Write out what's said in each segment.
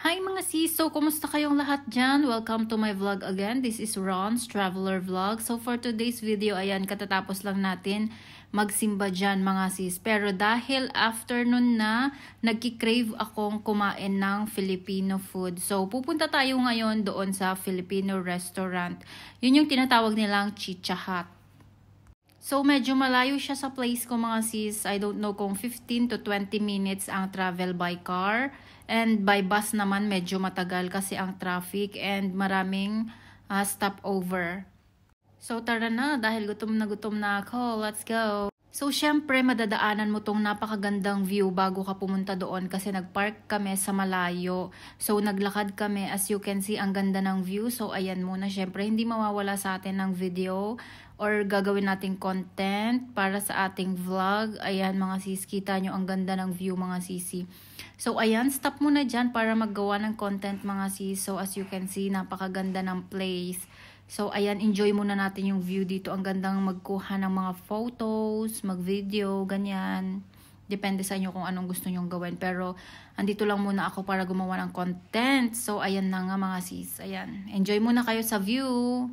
Hi mga sis! So, kumusta kayong lahat dyan? Welcome to my vlog again. This is Ron's Traveler Vlog. So, for today's video, ayan, katatapos lang natin magsimba dyan mga sis. Pero dahil afternoon na, nagki-crave akong kumain ng Filipino food. So, pupunta tayo ngayon doon sa Filipino restaurant. Yun yung tinatawag nilang Chicha Hut. So, medyo malayo siya sa place ko mga sis. I don't know kung 15 to 20 minutes ang travel by car. And by bus naman, medyo matagal kasi ang traffic and maraming stopover. So, tara na. Dahil gutom na ako. Let's go! So, syempre, madadaanan mo tong napakagandang view bago ka pumunta doon kasi nagpark kami sa malayo. So, naglakad kami. As you can see, ang ganda ng view. So, ayan muna. Syempre, hindi mawawala sa atin ng video or gagawin nating content para sa ating vlog. Ayan, mga sis. Kita nyo ang ganda ng view, mga sisi. So, ayan. Stop muna dyan para maggawa ng content, mga sis. So, as you can see, napakaganda ng place. So, ayan, enjoy muna natin yung view dito. Ang gandang magkuha ng mga photos, mag-video, ganyan. Depende sa inyo kung anong gusto nyong gawin. Pero, andito lang muna ako para gumawa ng content. So, ayan na nga mga sis. Ayan, enjoy muna kayo sa view.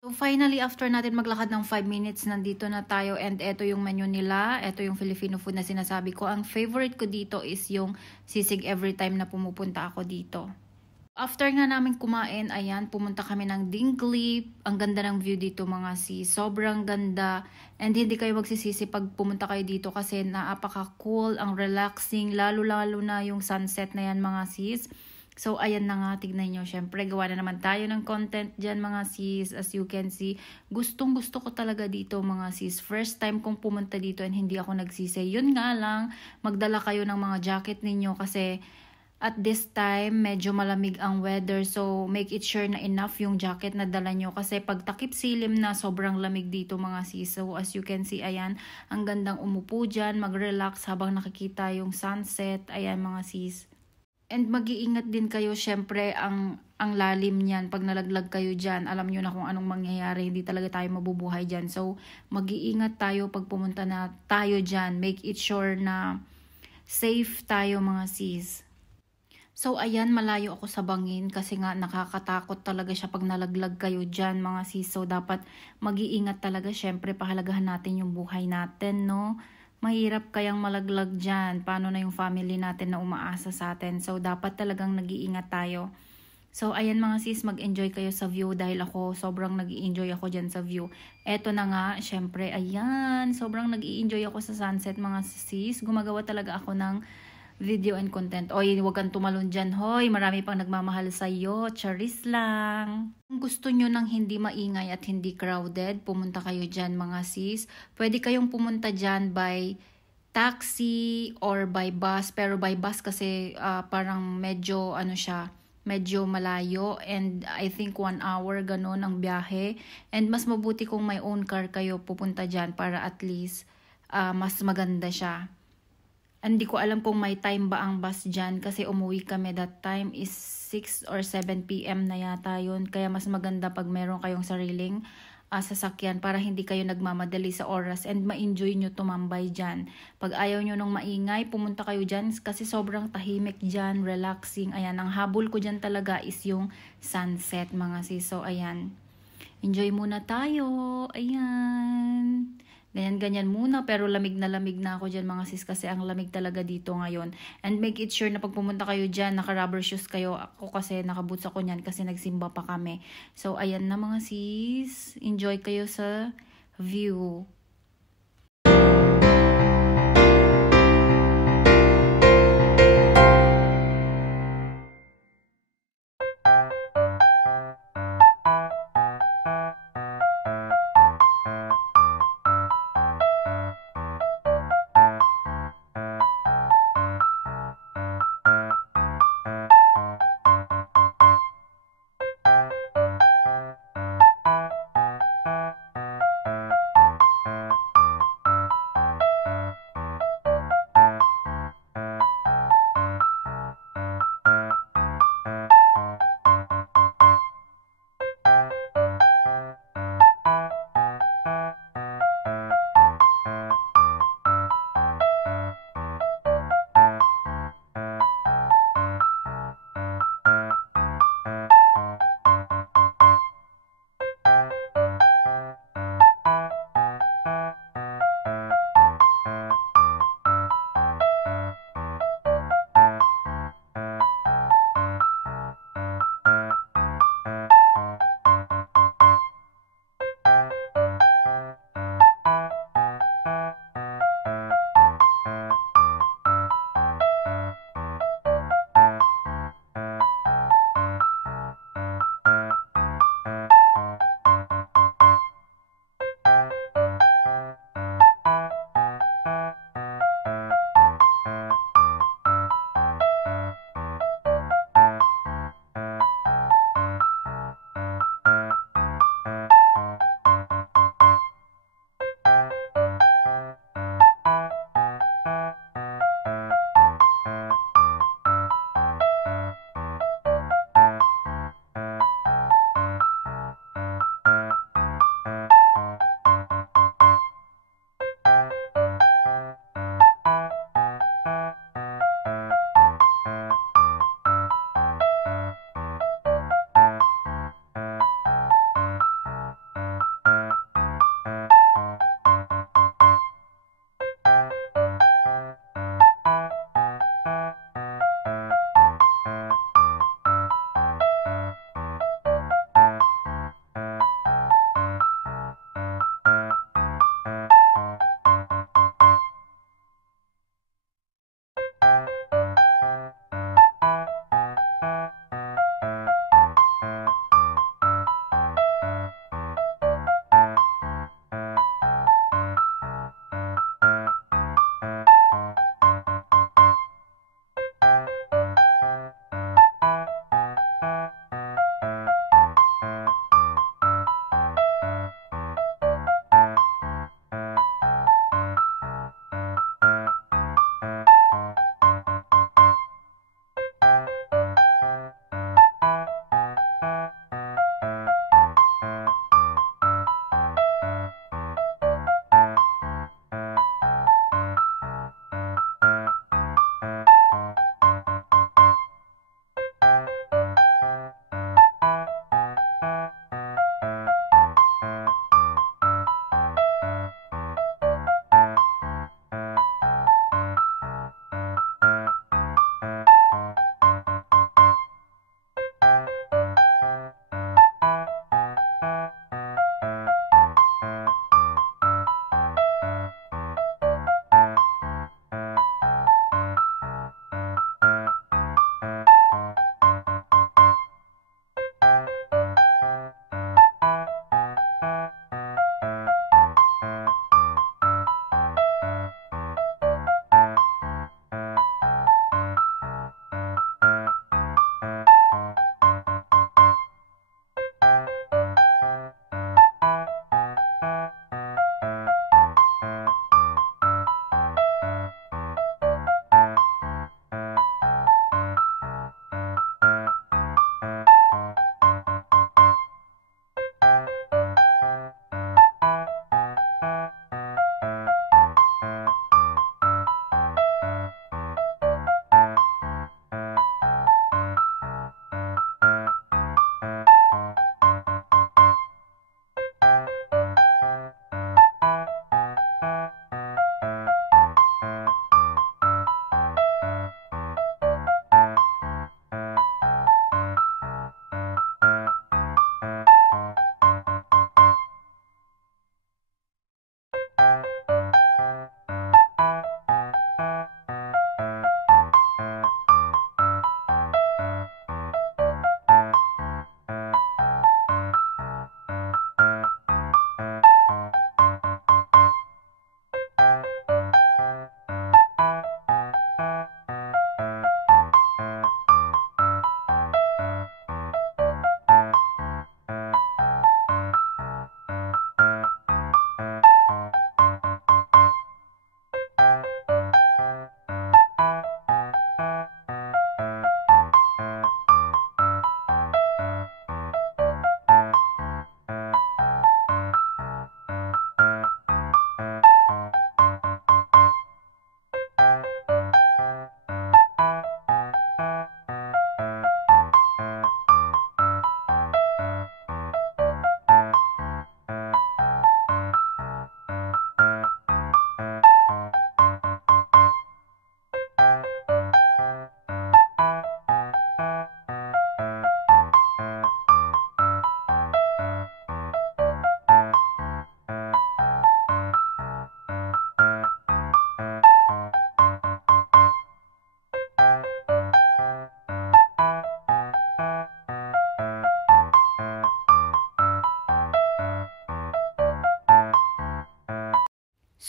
So finally, after natin maglakad ng 5 minutes, nandito na tayo and eto yung menu nila. Eto yung Filipino food na sinasabi ko. Ang favorite ko dito is yung sisig every time na pumupunta ako dito. After nga namin kumain, ayan, pumunta kami ng Dingley. Ang ganda ng view dito mga sis. Sobrang ganda. And hindi kayo magsisisi pag pumunta kayo dito kasi napaka-cool, ang relaxing, lalo-lalo na yung sunset na yan mga sis. So, ayan na nga, tignan nyo. Syempre, gawa na naman tayo ng content dyan, mga sis. As you can see, gustong-gusto ko talaga dito, mga sis. First time kong pumunta dito and hindi ako nagsisi. Yun nga lang, magdala kayo ng mga jacket ninyo kasi at this time, medyo malamig ang weather. So, make it sure na enough yung jacket na dala nyo. Kasi pag takip silim na, sobrang lamig dito, mga sis. So, as you can see, ayan, ang gandang umupo dyan, mag-relax habang nakikita yung sunset. Ayan, mga sis. And mag-iingat din kayo, syempre, ang lalim niyan. Pag nalaglag kayo dyan, alam nyo na kung anong mangyayari. Hindi talaga tayo mabubuhay dyan. So, mag-iingat tayo pag pumunta na tayo dyan. Make it sure na safe tayo, mga sis. So, ayan, malayo ako sa bangin kasi nga nakakatakot talaga siya pag nalaglag kayo dyan, mga sis. So, dapat mag-iingat talaga. Syempre, pahalagahan natin yung buhay natin, no? Mahirap kayang malaglag dyan. Paano na yung family natin na umaasa sa atin? So, dapat talagang nag-iingat tayo. So, ayan mga sis, mag-enjoy kayo sa view dahil ako, sobrang nag-i-enjoy ako dyan sa view. Eto na nga, syempre, ayan, sobrang nag-i-enjoy ako sa sunset mga sis. Gumagawa talaga ako ng video and content. Oy, huwag kang tumalon dyan, hoy. Marami pang nagmamahal sa'yo. Charis lang. Kung gusto nyo ng hindi maingay at hindi crowded, pumunta kayo dyan, mga sis. Pwede kayong pumunta dyan by taxi or by bus. Pero by bus kasi parang medyo, ano siya, medyo malayo. And I think 1 hour, ganun ang biyahe. And mas mabuti kung may own car kayo pupunta dyan para at least mas maganda siya. Hindi ko alam kung may time ba ang bus dyan kasi umuwi kami that time is 6 or 7 p.m. na yata yun. Kaya mas maganda pag meron kayong sariling sasakyan para hindi kayo nagmamadali sa oras and ma-enjoy nyo tumambay dyan. Pag ayaw nyo nung maingay, pumunta kayo dyan kasi sobrang tahimik dyan, relaxing. Ayan, ang habol ko dyan talaga is yung sunset, mga sis. So, ayan. Enjoy muna tayo. Ayan. Ganyan-ganyan muna, pero lamig na ako dyan mga sis kasi ang lamig talaga dito ngayon. And make it sure na pag pumunta kayo dyan, naka-rubber shoes kayo. Ako kasi naka-boots ako nyan kasi nagsimba pa kami. So, ayan na mga sis. Enjoy kayo sa view.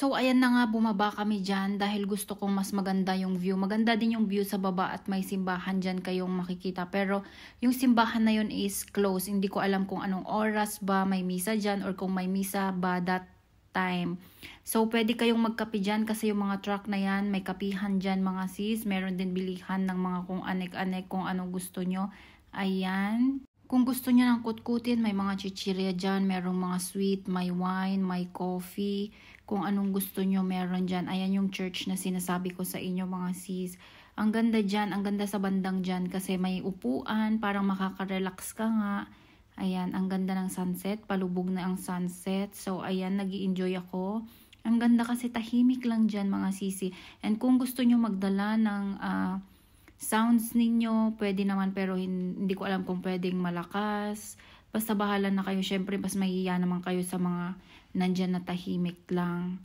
So, ayan na nga, bumaba kami dyan dahil gusto kong mas maganda yung view. Maganda din yung view sa baba at may simbahan dyan kayong makikita. Pero, yung simbahan na yun is closed. Hindi ko alam kung anong oras ba may misa dyan or kung may misa ba that time. So, pwede kayong magkape dyan kasi yung mga truck na yan, may kapihan dyan mga sis. Meron din bilihan ng mga kung anek-anek kung anong gusto nyo. Ayan. Kung gusto nyo ng kutkutin, may mga chichirya dyan, merong mga sweet, may wine, may coffee, kung anong gusto nyo meron dyan. Ayan yung church na sinasabi ko sa inyo mga sis. Ang ganda dyan, ang ganda sa bandang dyan kasi may upuan, parang makaka-relax ka nga. Ayan, ang ganda ng sunset, palubog na ang sunset. So, ayan, nag-i-enjoy ako. Ang ganda kasi tahimik lang dyan mga sisi. And kung gusto nyo magdala ng sounds ninyo, pwede naman pero hindi ko alam kung pwedeng malakas. Basta bahala na kayo. Syempre, mas mahihiya naman kayo sa mga nandyan na tahimik lang.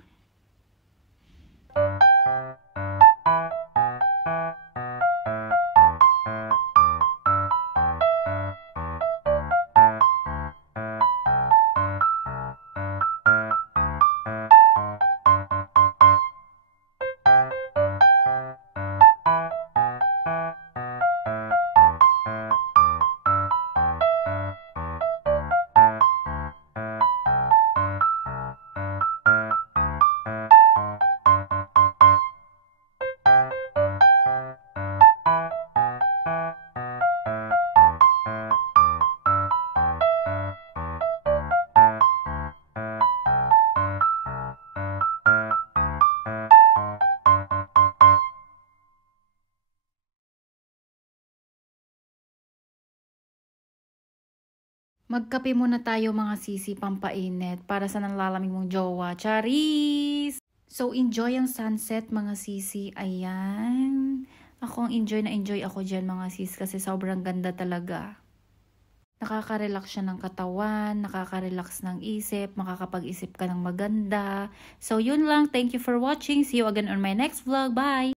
Magkape muna tayo mga sisi, pampainit para sa nalalamig mong jowa. Charis! So, enjoy ang sunset mga sisi. Ayan. Ako enjoy ako dyan mga sis kasi sobrang ganda talaga. Nakaka-relax siya ng katawan, nakaka-relax ng isip, makakapag-isip ka ng maganda. So, yun lang. Thank you for watching. See you again on my next vlog. Bye!